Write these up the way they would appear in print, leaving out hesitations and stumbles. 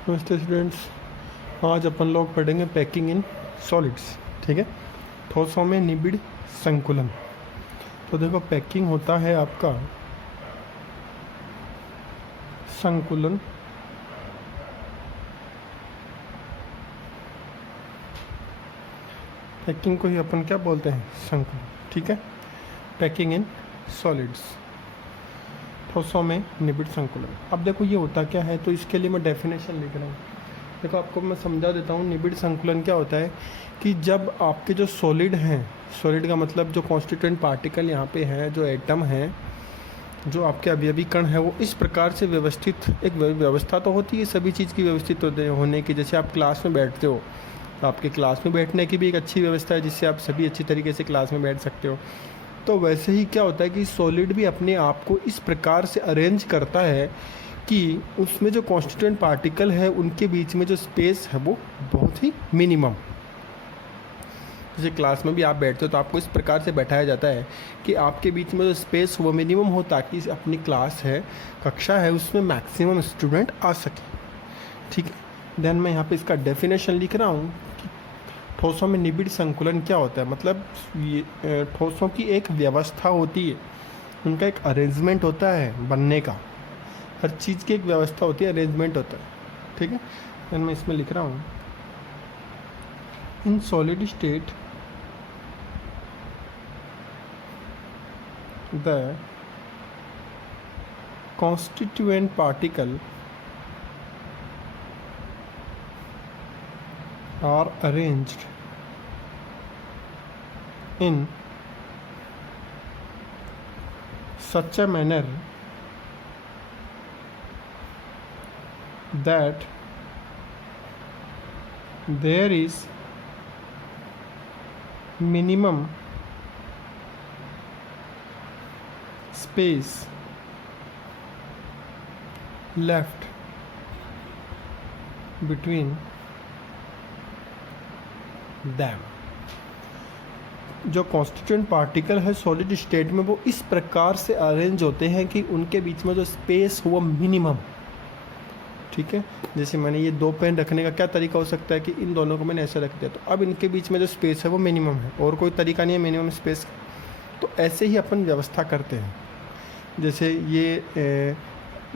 नमस्ते स्टूडेंट्स। आज अपन लोग पढ़ेंगे पैकिंग इन सॉलिड्स। ठीक है, ठोसों में निबिड़ संकुलन। तो देखो, पैकिंग होता है आपका संकुलन। पैकिंग को ही अपन क्या बोलते हैं? संकुलन। ठीक है, पैकिंग इन सॉलिड्स, ठोसों में निबिड़ संकुलन। अब देखो ये होता क्या है, तो इसके लिए मैं डेफिनेशन लिख रहा हूँ। देखो आपको मैं समझा देता हूँ। निबिड़ संकुलन क्या होता है कि जब आपके जो सॉलिड हैं, सॉलिड का मतलब जो कॉन्स्टिट्यूएंट पार्टिकल यहाँ पे हैं, जो एटम हैं, जो आपके अवयवी कण है, वो इस प्रकार से व्यवस्थित, एक व्यवस्था तो होती है सभी चीज़ की व्यवस्थित होने की। जैसे आप क्लास में बैठते हो तो आपके क्लास में बैठने की भी एक अच्छी व्यवस्था है जिससे आप सभी अच्छी तरीके से क्लास में बैठ सकते हो। तो वैसे ही क्या होता है कि सॉलिड भी अपने आप को इस प्रकार से अरेंज करता है कि उसमें जो कॉन्स्टिट्यूएंट पार्टिकल है उनके बीच में जो स्पेस है वो बहुत ही मिनिमम। जैसे क्लास में भी आप बैठते हो तो आपको इस प्रकार से बैठाया जाता है कि आपके बीच में जो स्पेस वो मिनिमम हो, ताकि अपनी क्लास है, कक्षा है, उसमें मैक्सिमम स्टूडेंट आ सके। ठीक है, देन मैं यहाँ पे इसका डेफिनेशन लिख रहा हूँ कि ठोसों में निबिड़ संकुलन क्या होता है। मतलब ये ठोसों की एक व्यवस्था होती है, उनका एक अरेंजमेंट होता है बनने का। हर चीज़ की एक व्यवस्था होती है, अरेंजमेंट होता है। ठीक है, देन मैं इसमें लिख रहा हूँ, इन solid state the constituent particle are arranged in such a manner that there is minimum space left between them। जो कॉन्स्टिट्यूएंट पार्टिकल है सॉलिड स्टेट में, वो इस प्रकार से अरेंज होते हैं कि उनके बीच में जो स्पेस हो वो मिनिमम। ठीक है, जैसे मैंने ये दो पेन रखने का क्या तरीका हो सकता है कि इन दोनों को मैंने ऐसे रख दिया, तो अब इनके बीच में जो स्पेस है वो मिनिमम है, और कोई तरीका नहीं है मिनिमम स्पेस का। तो ऐसे ही अपन व्यवस्था करते हैं। जैसे ये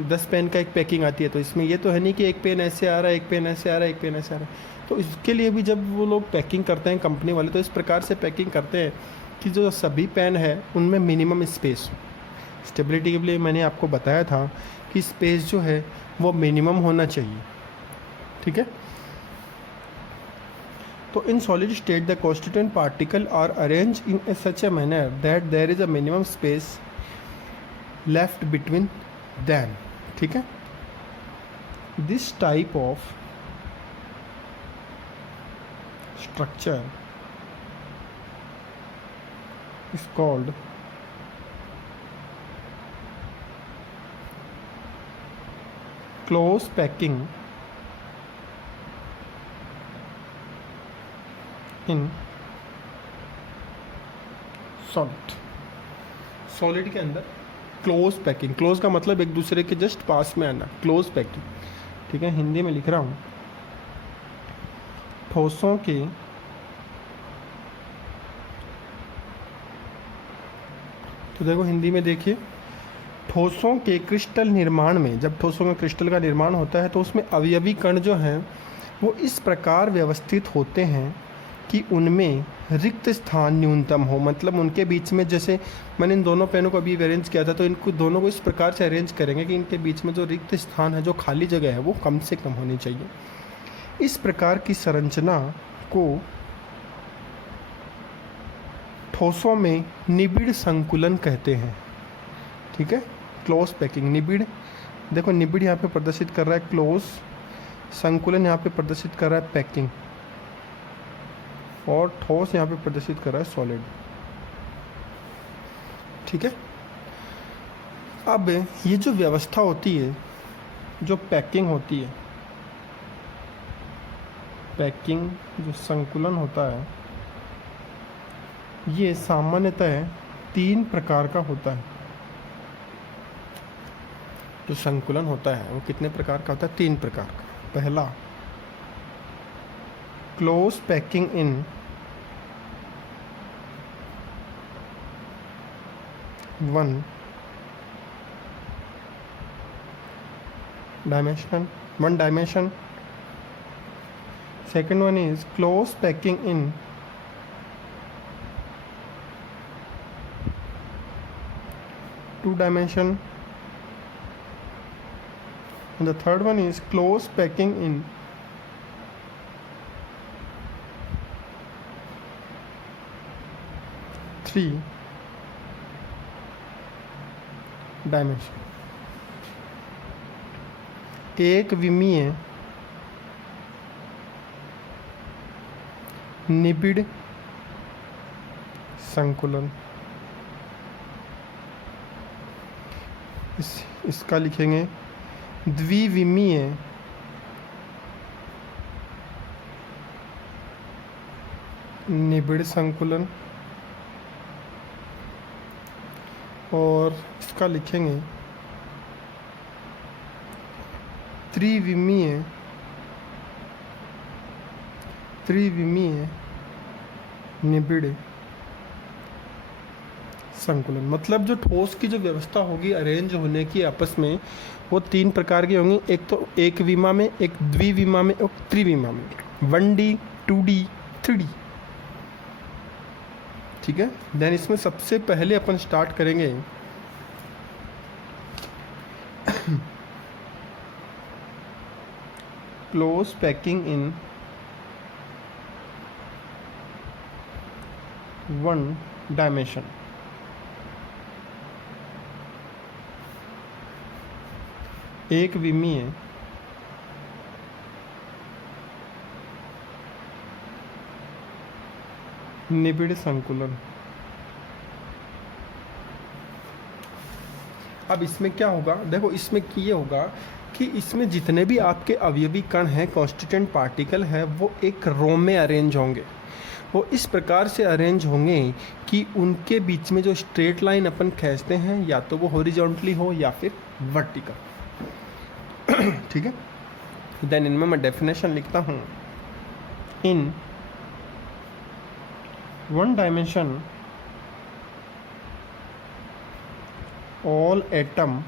10 पेन का एक पैकिंग आती है, तो इसमें ये तो है नहीं कि एक पेन ऐसे आ रहा है, एक पेन ऐसे आ रहा है, एक पेन ऐसे आ रहा है। तो इसके लिए भी जब वो लोग पैकिंग करते हैं कंपनी वाले, तो इस प्रकार से पैकिंग करते हैं कि जो सभी पेन है उनमें मिनिमम स्पेस। स्टेबिलिटी के लिए मैंने आपको बताया था कि स्पेस जो है वो मिनिमम होना चाहिए। ठीक है, तो in solid state the constituent particle are arrange in a such a manner that there is a minimum space left between then. ठीक है, this type of structure is called close packing in solid. Solid के अंदर close packing, close का मतलब एक दूसरे के just पास में आना, क्लोज पैकिंग। ठीक है, हिंदी में लिख रहा हूँ, ठोसों के तो देखो हिंदी में देखिए, ठोसों के क्रिस्टल निर्माण में, जब ठोसों में क्रिस्टल का निर्माण होता है तो उसमें अवयवी कण जो हैं वो इस प्रकार व्यवस्थित होते हैं कि उनमें रिक्त स्थान न्यूनतम हो। मतलब उनके बीच में, जैसे मैंने इन दोनों पेनों को अभी अरेंज किया था, तो इनको दोनों को इस प्रकार से अरेंज करेंगे कि इनके बीच में जो रिक्त स्थान है, जो खाली जगह है, वो कम से कम होनी चाहिए। इस प्रकार की संरचना को ठोसों में निबिड़ संकुलन कहते हैं। ठीक है, क्लोज पैकिंग, निबिड़। देखो निबिड़ यहाँ पे प्रदर्शित कर रहा है क्लोज, संकुलन यहाँ पे प्रदर्शित कर रहा है पैकिंग, और ठोस यहाँ पे प्रदर्शित कर रहा है सॉलिड। ठीक है, अब ये जो व्यवस्था होती है, जो पैकिंग होती है, पैकिंग जो संकुलन होता है, ये सामान्यतः 3 प्रकार का होता है। जो संकुलन होता है वो कितने प्रकार का होता है? 3 प्रकार का। पहला close packing in one dimension. Second one is close packing in two dimension, and the third one is close packing in three dimension. एक विमीय निबिड़ संकुलन, इसका लिखेंगे द्विविमीय निबिड़ संकुलन, और इसका लिखेंगे त्रिविमीय निबिड़ संकुलन। मतलब जो ठोस की जो व्यवस्था होगी अरेंज होने की आपस में, वो तीन प्रकार की होंगी। एक तो एक विमा में, एक द्विविमा में और त्रिविमा में, 1D 2D 3D। ठीक है। देन इसमें सबसे पहले अपन स्टार्ट करेंगे क्लोज पैकिंग इन वन डायमेंशन। एक विमीय निबिड़ संकुलन। अब इसमें क्या होगा, देखो इसमें ये होगा कि इसमें जितने भी आपके अवयवी कण हैं, कॉन्स्टिट्यूएंट पार्टिकल है, वो एक रो में अरेंज होंगे। वो इस प्रकार से अरेंज होंगे कि उनके बीच में जो स्ट्रेट लाइन अपन खींचते हैं, या तो वो हॉरिजॉन्टली हो या फिर वर्टिकल। ठीक है। देन इनमें मैं डेफिनेशन लिखता हूँ। In one dimension all atom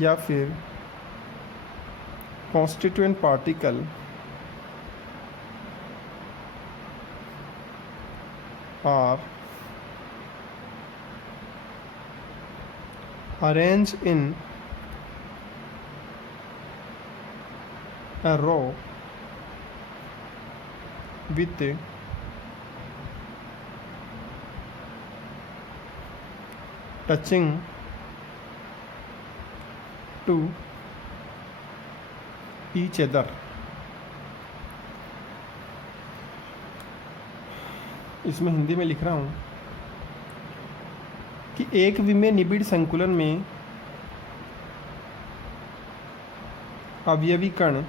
या फिर constituent particle are arranged in a row with touching to each other। इसमें हिंदी में लिख रहा हूँ कि एक विमीय निबिड़ संकुलन में अवयवी कण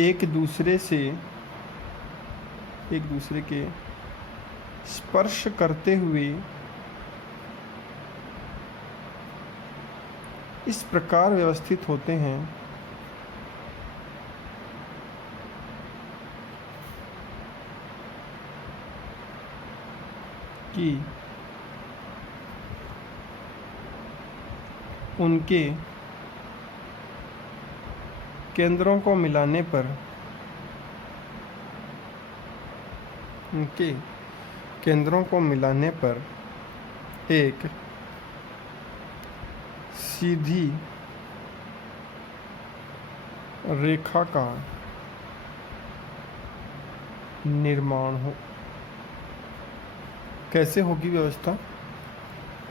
एक दूसरे के स्पर्श करते हुए इस प्रकार व्यवस्थित होते हैं कि उनके केंद्रों को मिलाने पर एक सीधी रेखा का निर्माण हो। कैसे होगी व्यवस्था?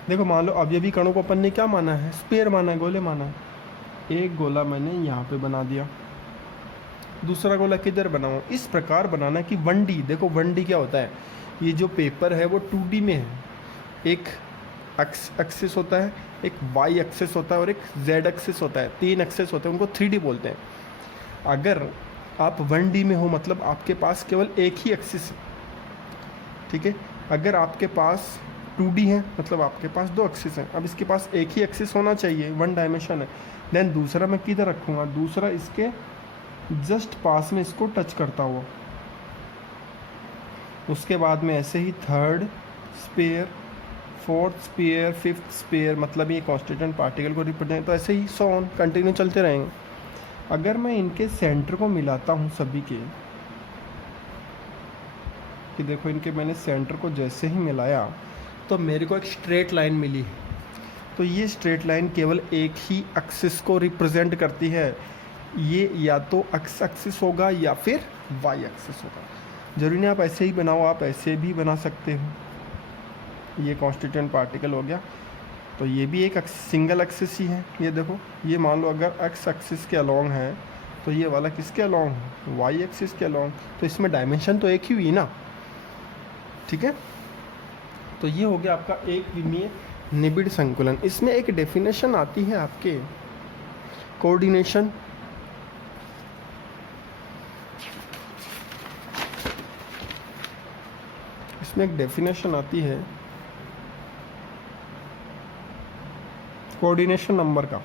देखो मान लो अवयवी कणों को अपन ने क्या माना है, स्पेयर माना है, गोले माना है। एक गोला मैंने यहाँ पे बना दिया, दूसरा गोला किधर बनाऊँ? इस प्रकार बनाना कि 1D, देखो 1D क्या होता है, ये जो पेपर है वो 2D में है। एक एक्सिस होता है, एक वाई एक्सिस होता है और एक जेड एक्सिस होता है। 3 एक्सिस होते हैं, उनको 3D बोलते हैं। अगर आप 1D में हो मतलब आपके पास केवल एक ही एक्सिस है। ठीक है। अगर आपके पास 2D है, मतलब आपके पास दो एक्सिस हैं। अब इसके पास एक ही एक्सिस होना चाहिए, वन डायमेंशन है। देन दूसरा मैं किधर रखूँगा, दूसरा इसके जस्ट पास में इसको टच करता हुआ। उसके बाद में ऐसे ही third sphere, fourth sphere, fifth sphere, मतलब ये कॉन्स्टिट्यूएंट पार्टिकल को रिप्रेजेंट, तो ऐसे ही सो ऑन कंटिन्यू चलते रहेंगे। अगर मैं इनके सेंटर को मिलाता हूँ सभी के, कि देखो इनके मैंने सेंटर को जैसे ही मिलाया तो मेरे को एक स्ट्रेट लाइन मिली। तो ये स्ट्रेट लाइन केवल एक ही एक्सिस को रिप्रेजेंट करती है। ये या तो एक्स एक्सिस होगा या फिर वाई एक्सिस होगा। जरूरी नहीं आप ऐसे ही बनाओ, आप ऐसे भी बना सकते हो। ये कॉन्स्टिट्यूएंट पार्टिकल हो गया, तो ये भी एक सिंगल एक्सिस ही है। ये देखो, ये मान लो अगर एक्स एक्सिस के अलोंग है तो ये वाला किसके अलोंग है, वाई एक्सिस के अलोंग। तो इसमें डायमेंशन तो एक ही हुई ना, ठीक है। तो ये हो गया आपका एक विमीय निबिड़ संकुलन। इसमें एक डेफिनेशन आती है आपके कोऑर्डिनेशन। इसमें एक डेफिनेशन आती है कोऑर्डिनेशन नंबर का।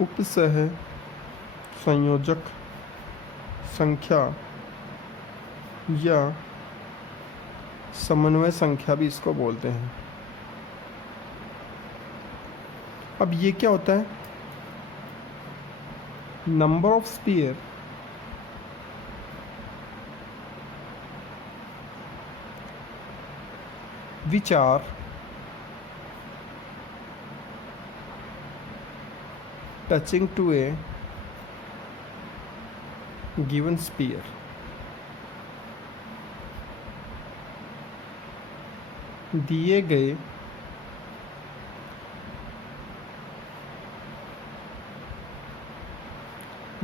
उपसह संयोजक संख्या या समन्वय संख्या भी इसको बोलते हैं। अब ये क्या होता है, number of sphere which are touching to a given sphere दिए गए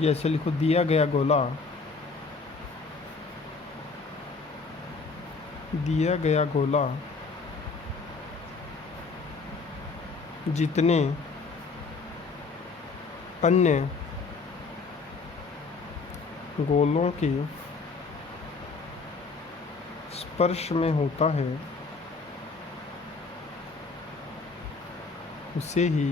ये ऐसे लिखो, दिया गया गोला, दिया गया गोला जितने अन्य गोलों के स्पर्श में होता है उसे ही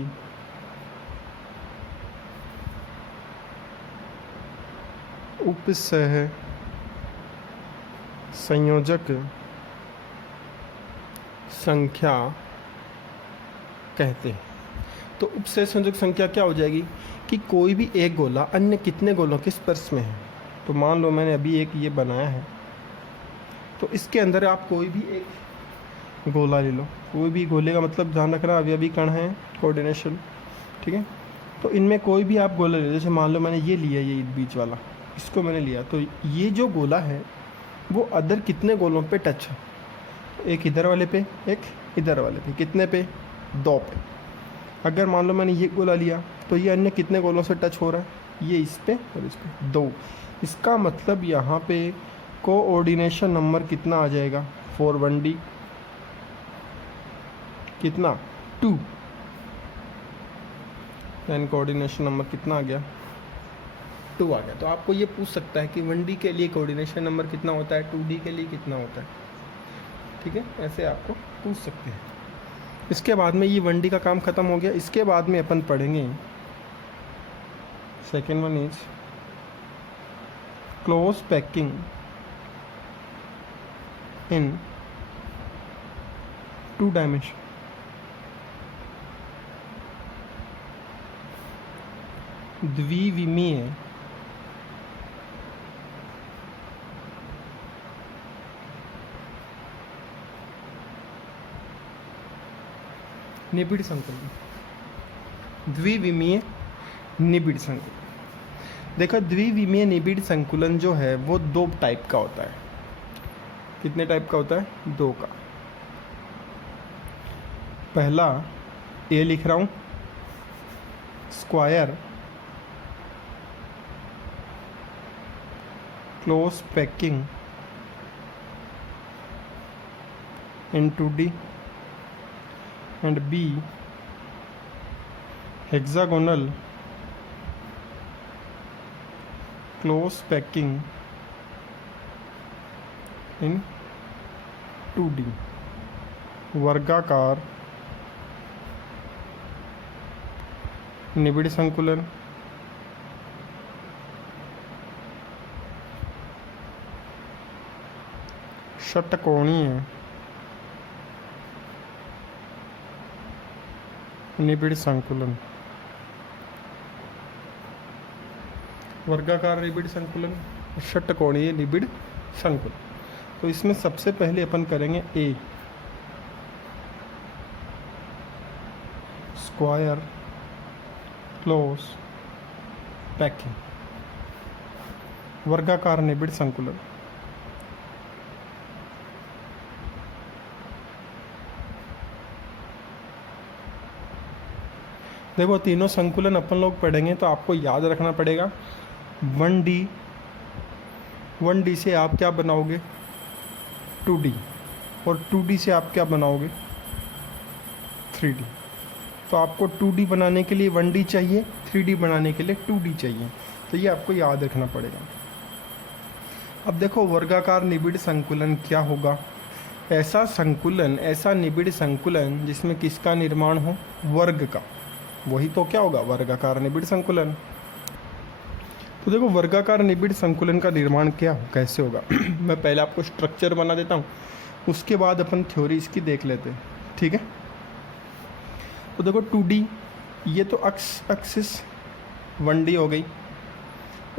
उपसह संयोजक संख्या कहते हैं। तो उपसह संयोजक संख्या क्या हो जाएगी कि कोई भी एक गोला अन्य कितने गोलों के स्पर्श में है। तो मान लो मैंने अभी एक ये बनाया है, तो इसके अंदर आप कोई भी एक गोला ले लो। कोई भी गोले का मतलब ध्यान रखना, अभी कण है कोऑर्डिनेशन, ठीक है। तो इनमें कोई भी आप गोला ले लो, जैसे मान लो मैंने ये लिया, ये बीच वाला, इसको मैंने लिया, तो ये जो गोला है वो अदर कितने गोलों पे टच है, एक इधर वाले पे, एक इधर वाले पे, कितने पे, 2 पे। अगर मान लो मैंने ये गोला लिया तो ये अन्य कितने गोलों से टच हो रहा है, ये इस पे और इस पे, 2। इसका मतलब यहाँ पे कोऑर्डिनेशन नंबर कितना आ जाएगा, 4 1D कितना, 2। देन कोऑर्डिनेशन नंबर कितना आ गया, 2 आ गया। तो आपको ये पूछ सकता है कि 1D के लिए कोऑर्डिनेशन नंबर कितना होता है, 2D के लिए कितना होता है, ठीक है। ऐसे आपको पूछ सकते हैं। इसके बाद में ये 1D का काम ख़त्म हो गया। इसके बाद में अपन पढ़ेंगे second one is close packing in 2 dimension. द्विविमीय निबिड़ संकुलन। द्विविमीय निबिड़ संकुलन। देखो, द्विविमीय निबिड़ संकुलन जो है वो 2 टाइप का होता है। कितने टाइप का होता है, 2 का। पहला ए लिख रहा हूँ, square close packing in 2D and B hexagonal close packing in 2D वर्गाकार निबिड़ संकुलन षटकोणीय निबिड़ संकुलन वर्गाकार निबिड़ संकुलन षटकोणीय निबिड़ संकुलन। तो इसमें सबसे पहले अपन करेंगे ए स्क्वायर क्लोज पैकिंग वर्गाकार निबिड़ संकुलन। देखो तीनों संकुलन अपन लोग पढ़ेंगे तो आपको याद रखना पड़ेगा 1D से आप क्या बनाओगे 2D और 2D से आप क्या बनाओगे 3D। तो आपको 2D बनाने के लिए 1D चाहिए, 3D बनाने के लिए 2D चाहिए, तो ये आपको याद रखना पड़ेगा। अब देखो वर्गाकार निबिड़ संकुलन क्या होगा। ऐसा संकुलन, ऐसा निबिड़ संकुलन जिसमें किसका निर्माण हो, वर्ग का, वही तो क्या होगा वर्गाकार निबिड़ संकुलन। तो देखो वर्गाकार निबिड़ संकुलन का निर्माण क्या हो, कैसे होगा मैं पहले आपको स्ट्रक्चर बना देता हूँ, उसके बाद अपन थ्योरी इसकी देख लेते हैं, ठीक है। तो देखो 2D ये तो एक्सिस 1D हो गई,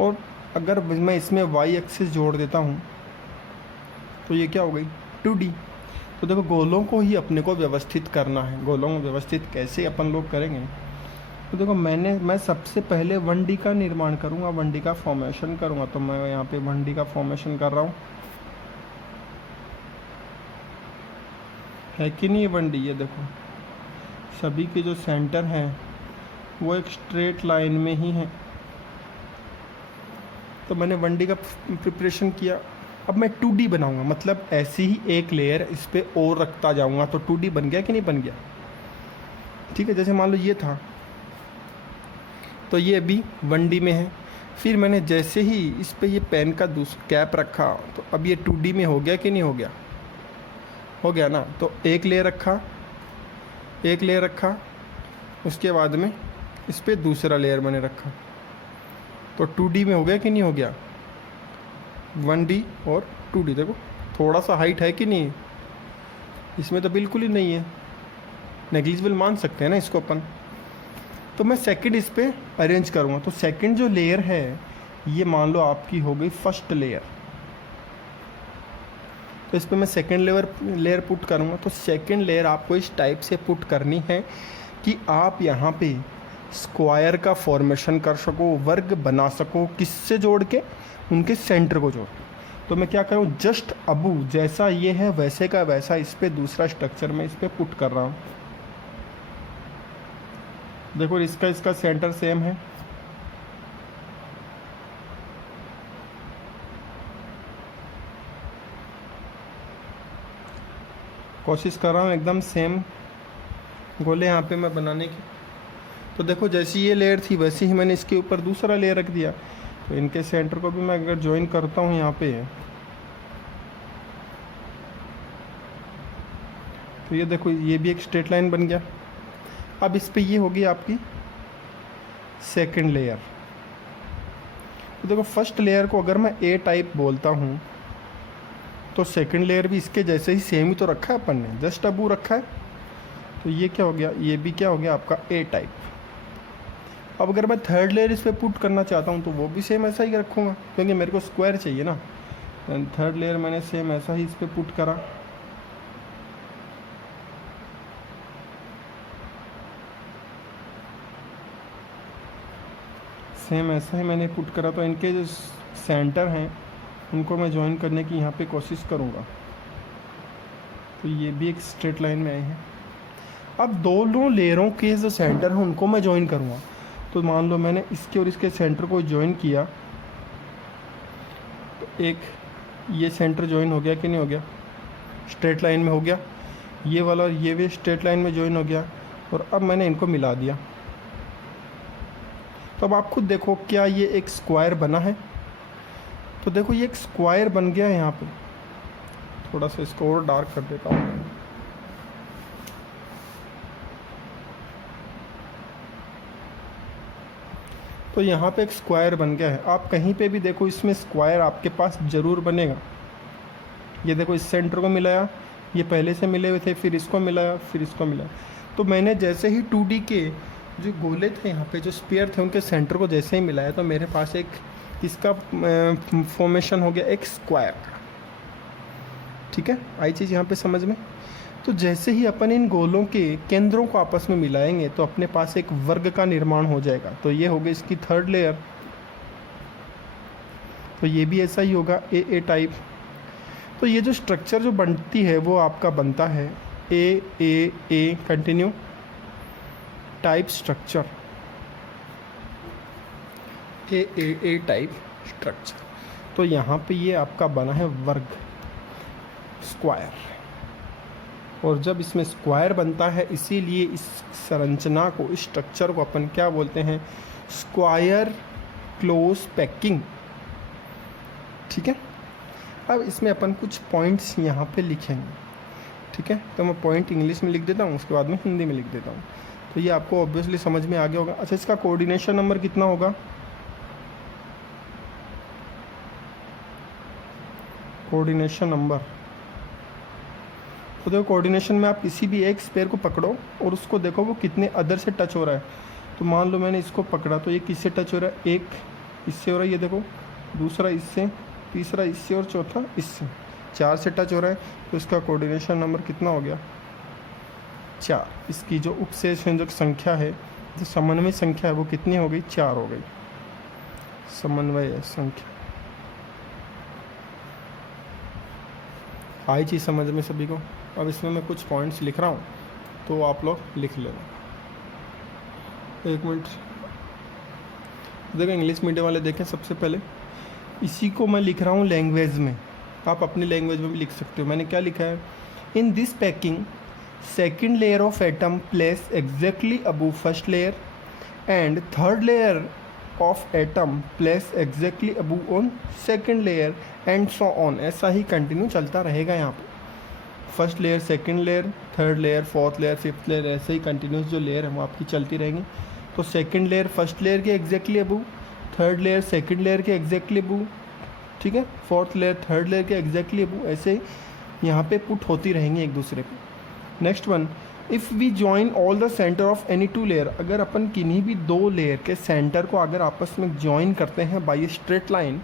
और अगर मैं इसमें y एक्सिस जोड़ देता हूँ तो ये क्या हो गई 2D। तो देखो गोलों को ही अपने को व्यवस्थित करना है। गोलों को व्यवस्थित कैसे अपन लोग करेंगे, तो देखो मैं सबसे पहले 1D का निर्माण करूँगा, 1D का फॉर्मेशन करूँगा। तो मैं यहाँ पे 1D का फॉर्मेशन कर रहा हूँ, है कि नहीं 1D। ये देखो सभी के जो सेंटर हैं वो एक स्ट्रेट लाइन में ही हैं। तो मैंने 1D का प्रिपरेशन किया। अब मैं 2D बनाऊँगा, मतलब ऐसी ही एक लेयर इस पर और रखता जाऊँगा, तो 2D बन गया कि नहीं बन गया, ठीक है। जैसे मान लो ये था, तो ये अभी 1D में है। फिर मैंने जैसे ही इस पे ये पेन का कैप रखा, तो अब ये 2D में हो गया कि नहीं हो गया, हो गया ना। तो एक लेयर रखा, उसके बाद में इस पे दूसरा लेयर मैंने रखा, तो 2D में हो गया कि नहीं हो गया, 1D और 2D। देखो थोड़ा सा हाइट है कि नहीं, इसमें तो बिल्कुल ही नहीं है, नेग्लिजिबल मान सकते हैं ना इसको अपन। तो मैं सेकंड इस पे अरेंज करूँगा। तो सेकंड जो लेयर है ये मान लो आपकी हो गई फर्स्ट लेयर, तो इस पे मैं सेकंड लेयर पुट करूँगा। तो सेकंड लेयर आपको इस टाइप से पुट करनी है कि आप यहाँ पे स्क्वायर का फॉर्मेशन कर सको, वर्ग बना सको, किससे जोड़ के, उनके सेंटर को जोड़। तो मैं क्या करूँ, जस्ट अबू जैसा ये है वैसे का वैसा इस पर दूसरा स्ट्रक्चर में इस पर पुट कर रहा हूँ। देखो इसका सेंटर सेम है, कोशिश कर रहा हूँ एकदम सेम गोले यहाँ पे मैं बनाने की। तो देखो जैसी ये लेयर थी वैसे ही मैंने इसके ऊपर दूसरा लेयर रख दिया। तो इनके सेंटर को भी मैं अगर ज्वाइन करता हूँ यहाँ पे, तो ये देखो ये भी एक स्ट्रेट लाइन बन गया। अब इस पे ये होगी आपकी सेकंड लेयर। तो देखो फर्स्ट लेयर को अगर मैं ए टाइप बोलता हूँ, तो सेकंड लेयर भी इसके जैसे ही सेम ही तो रखा है अपन ने, जस्ट अबू रखा है। तो ये क्या हो गया, ये भी क्या हो गया आपका ए टाइप। अब अगर मैं थर्ड लेयर इस पर पुट करना चाहता हूँ तो वो भी सेम ऐसा ही रखूँगा, क्योंकि मेरे को स्क्वायर चाहिए ना। थर्ड लेयर मैंने सेम ऐसा ही इस पर पुट करा। सेम ऐसा ही मैंने पुट करा। तो इनके जो सेंटर हैं उनको मैं ज्वाइन करने की यहाँ पे कोशिश करूँगा। तो ये भी एक स्ट्रेट लाइन में आए हैं। अब दोनों लेयरों के जो सेंटर हैं उनको मैं ज्वाइन करूँगा। तो मान लो मैंने इसके और इसके सेंटर को ज्वाइन किया, तो एक ये सेंटर ज्वाइन हो गया कि नहीं हो गया, स्ट्रेट लाइन में हो गया। ये वाला और ये भी स्ट्रेट लाइन में ज्वाइन हो गया। और अब मैंने इनको मिला दिया। तो अब आप खुद देखो क्या ये एक स्क्वायर बना है, तो देखो ये एक स्क्वायर बन गया है यहाँ पे। थोड़ा सा इसको और डार्क कर देता हूँ। तो यहाँ पे एक स्क्वायर बन गया है। आप कहीं पे भी देखो इसमें स्क्वायर आपके पास ज़रूर बनेगा। ये देखो इस सेंटर को मिलाया, ये पहले से मिले हुए थे, फिर इसको मिलाया, फिर इसको मिलाया। तो मैंने जैसे ही 2D के जो गोले थे यहाँ पे, जो स्पेयर थे, उनके सेंटर को जैसे ही मिलाया तो मेरे पास एक इसका फॉर्मेशन हो गया एक स्क्वायर का। ठीक है, आई चीज़ यहाँ पे समझ में। तो जैसे ही अपन इन गोलों के केंद्रों को आपस में मिलाएंगे तो अपने पास एक वर्ग का निर्माण हो जाएगा। तो ये होगी इसकी थर्ड लेयर। तो ये भी ऐसा ही होगा, ए टाइप। तो ये जो स्ट्रक्चर जो बनती है वो आपका बनता है ए कंटिन्यू टाइप स्ट्रक्चर, ए टाइप स्ट्रक्चर। तो यहाँ पे ये आपका बना है वर्ग, स्क्वायर। और जब इसमें स्क्वायर बनता है इसीलिए इस संरचना को, इस स्ट्रक्चर को अपन क्या बोलते हैं, स्क्वायर क्लोज पैकिंग। ठीक है, अब इसमें अपन कुछ पॉइंट्स यहाँ पे लिखेंगे। ठीक है, तो मैं पॉइंट इंग्लिश में लिख देता हूँ, उसके बाद में हिंदी में लिख देता हूँ। तो ये आपको ऑब्वियसली समझ में आ गया होगा। अच्छा, इसका कोऑर्डिनेशन नंबर कितना होगा? कोऑर्डिनेशन नंबर, तो देखो कोऑर्डिनेशन में आप किसी भी एक स्पेयर को पकड़ो और उसको देखो वो कितने अदर से टच हो रहा है। तो मान लो मैंने इसको पकड़ा तो ये किससे टच हो रहा है? एक इससे हो रहा है, ये देखो, दूसरा इससे, तीसरा इससे और चौथा इससे, 4 से टच हो रहा है। तो इसका कोऑर्डिनेशन नंबर कितना हो गया? 4। इसकी जो उपसंयोजक संख्या है, जो समन्वय संख्या है, वो कितनी हो गई? 4 हो गई, समन्वय संख्या। आई चीज़ समझ में सभी को? अब इसमें मैं कुछ पॉइंट्स लिख रहा हूँ तो आप लोग लिख लेना। एक मिनट देखो, इंग्लिश मीडियम वाले देखें। सबसे पहले इसी को मैं लिख रहा हूँ लैंग्वेज में, आप अपनी लैंग्वेज में भी लिख सकते हो। मैंने क्या लिखा है? In this packing second layer of atom place exactly above first layer and third layer of atom place exactly above on second layer and so on. ऐसा ही कंटिन्यू चलता रहेगा। यहाँ पे first layer, second layer, third layer, fourth layer, fifth layer, ऐसे ही continuous जो layer है वो आपकी चलती रहेंगी। तो सेकेंड लेयर फर्स्ट लेयर के exactly above, third layer second layer के एग्जैक्टली अबव, ठीक है, फोर्थ लेयर थर्ड लेयर के एग्जैक्टली अबव, ऐसे ही यहाँ पे पुट होती रहेंगी एक दूसरे पे। Next one, if we join all the centre of any 2 layer, अगर अपन किन्हीं भी 2 लेयर के सेंटर को अगर आपस में जॉइन करते हैं by straight line,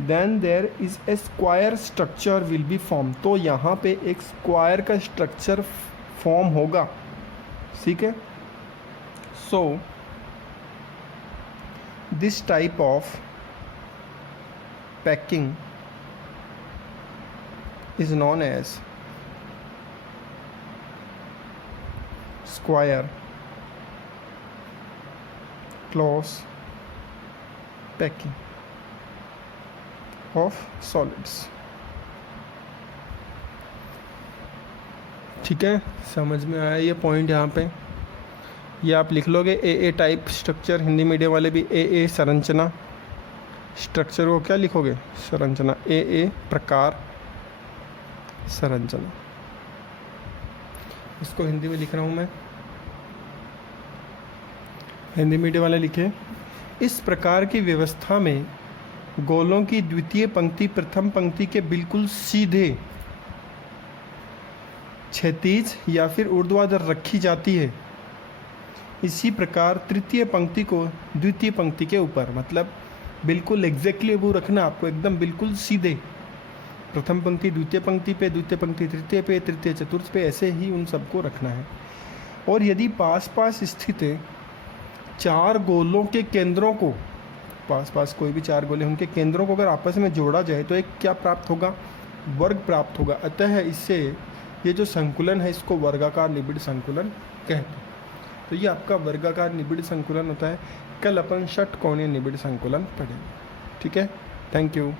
then there is a square structure will be form. तो यहाँ पे एक स्क्वायर का स्ट्रक्चर फॉर्म होगा। ठीक है, so this type of packing is known as square close packing of solids. ठीक है, समझ में आया ये पॉइंट? यहाँ पे ये आप लिख लोगे ए टाइप स्ट्रक्चर, हिंदी मीडियम वाले भी ए संरचना। स्ट्रक्चर को क्या लिखोगे? संरचना, ए प्रकार संरचना। इसको हिंदी में लिख रहा हूँ मैं, हिंदी मीडियम वाले लिखे, इस प्रकार की व्यवस्था में गोलों की द्वितीय पंक्ति प्रथम पंक्ति के बिल्कुल सीधे क्षैतिज या फिर ऊर्ध्वाधर रखी जाती है। इसी प्रकार तृतीय पंक्ति को द्वितीय पंक्ति के ऊपर, मतलब बिल्कुल एग्जैक्टली वो रखना आपको, एकदम बिल्कुल सीधे। प्रथम पंक्ति द्वितीय पंक्ति पे, द्वितीय पंक्ति तृतीय पे, तृतीय चतुर्थ पे, ऐसे ही उन सबको रखना है। और यदि पास पास स्थित 4 गोलों के केंद्रों को, पास पास कोई भी 4 गोले, उनके केंद्रों को अगर आपस में जोड़ा जाए तो एक क्या प्राप्त होगा? वर्ग प्राप्त होगा। अतः इससे ये जो संकुलन है इसको वर्गाकार निबिड़ संकुलन कहते हैं। तो ये आपका वर्गाकार निबिड़ संकुलन होता है। कल अपन षटकोणीय निबिड़ संकुलन पढ़ेंगे। ठीक है, थैंक यू।